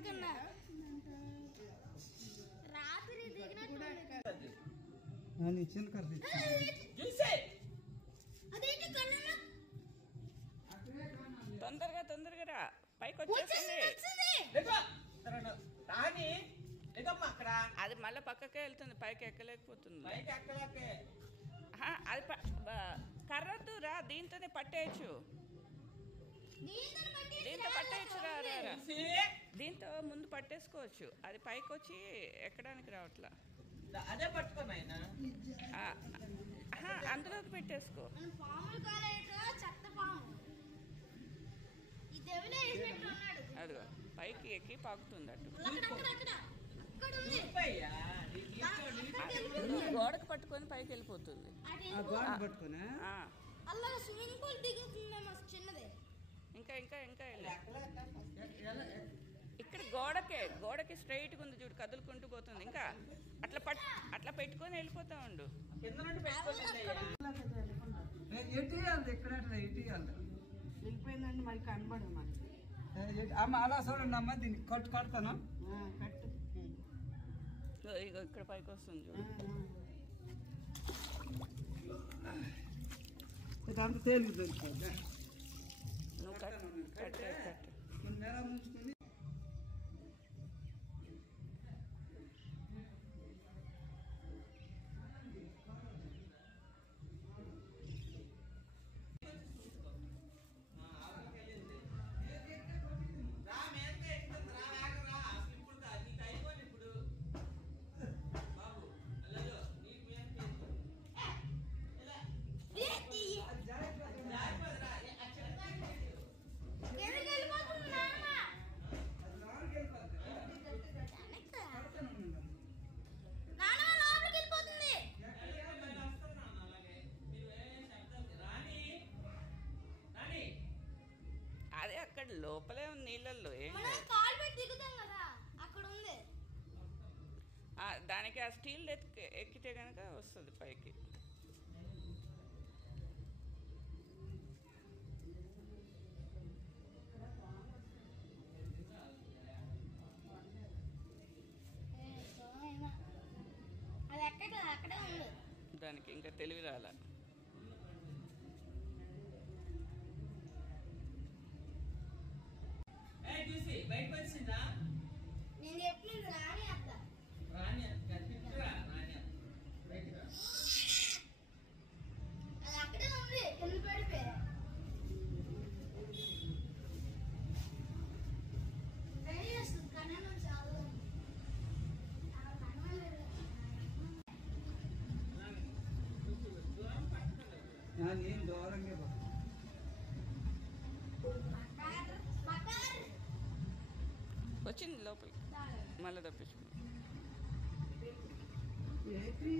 కన్నా రాత్రి దిగినట్టు తొందరగా రా పైకి వచ్చేసింది అది మళ్ళీ పక్కకే వెళ్తుంది పైకి ఎక్కలేకపోతుంది అది కర్రొద్దు రా దీంతోనే పట్టేయచ్చు దీంతో పట్టేయచ్చు రా దీంతో ముందు పట్టేసుకోవచ్చు అది పైకి వచ్చి ఎక్కడానికి రావట్లా అందులోకి పెట్టేసుకో అదిగో పైకి ఎక్కి పాకుతుంది అటు గోడకు పట్టుకొని పైకి వెళ్ళిపోతుంది ఇంకా ఇక్కడ గోడకి స్ట్రైట్గా ఉంది చూడు కదులుకుంటూ పోతుంది ఇంకా అట్లా పెట్టుకొని వెళ్ళిపోతా ఉండు వెళ్ళిపోయిందండి మరి కనబడదు మరి అమ్మ అలా చూడండి అమ్మ దీన్ని కడతాను కట్టు ఇక్కడ పైకి వస్తుంది చూడు అంత తేలిక దొరుకుతుంది నువ్వు కట్టు నెల ముంచుకొని అదే అక్కడ లోపలే ఉంది నీళ్ళల్లో దానికి ఆ స్టీల్ ఎక్కితే కనుక వస్తుంది పైకి దానికి ఇంకా తెలివి రాల బయటకు వచ్చిందా నేను చెప్పినది రాని అక్క అది అక్కడే ఉంది కింద పడిపోయా నేను దూరంగా వచ్చింది లోపలికి మళ్ళీ తప్పించుకుంది ఏంటి